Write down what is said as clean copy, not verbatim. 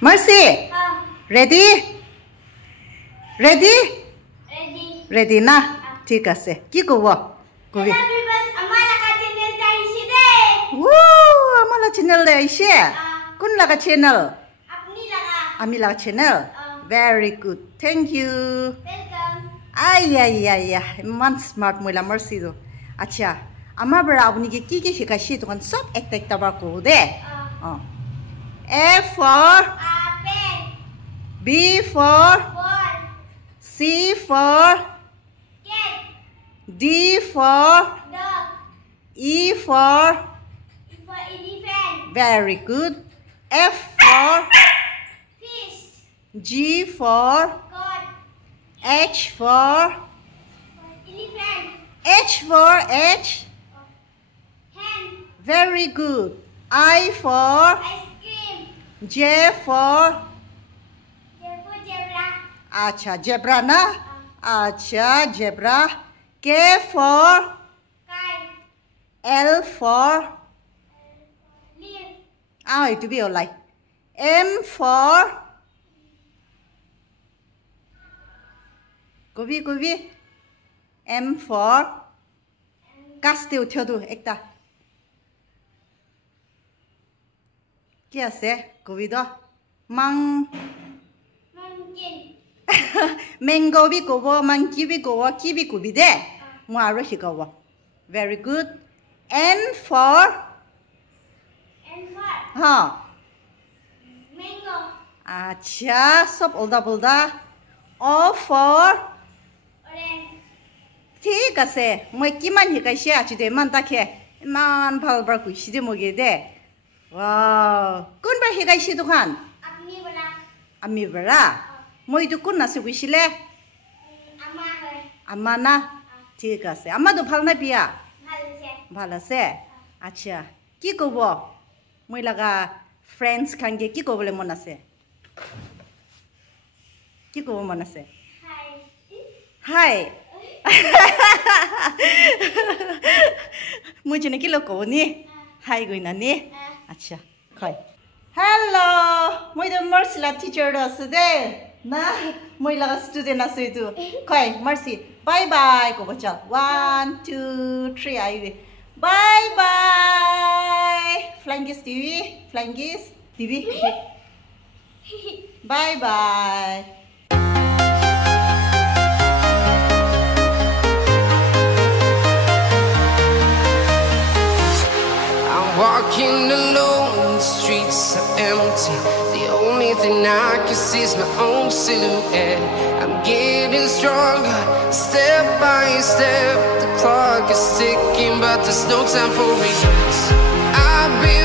Mercy. Ready? Ready? Ready. Ready na? ঠিক আছে কি কব কবি আমালা চ্যানেল দে আইছে কোন লাগা চ্যানেল আমি লাগা channel very good thank you welcome man smart moila Mercy do acha ama bra apni ki shikaishi tokan sob ekta bar ko de A for apple B for ball C for cat D for dog E for elephant very good F for fish G for goat H for elephant H for H hen very good I for ice cream J for zebra acha zebra na acha zebra K for kite L for leaf itu bi olai M for gobi M for kaste uthyo du ekta কি আছে gobi do monkey mango bi gobo monkey bi gobo ki bi gobi de mo aro hikawa very good N for ha mango acha sob olda O for orange ঠিক আছে মই কিমান হিকাইছে আজি দে মান তাকে ইমান ভাল বার কইছি দে মগে দে ওয়াও কোন বার হিকাইছে দোকান আমি বড়া মই তো কোন নাছে কইছিলে আমা না ঠিক আছে আমা তো ভাল না পিয়া ভাল আছে আচ্ছা কি কব মই লাগা ফ্রেন্ডস খানগে কি কবলে মন আছে কি কব মন আছে হাই मुझे ने किलो को नी हाय गइना नी अच्छा खै हेलो মই द Mercy ला टीचर दस दे ना মই लगा स्टूडेंट आसे तु खै Mercy बाय बाय को बच्चा 1 2 3 आई bye bye flying kiss TV bye bye Walking alone, the streets are empty. The only thing I can see is my own silhouette. I'm getting stronger, step by step. The clock is ticking, but there's no time for me. I've been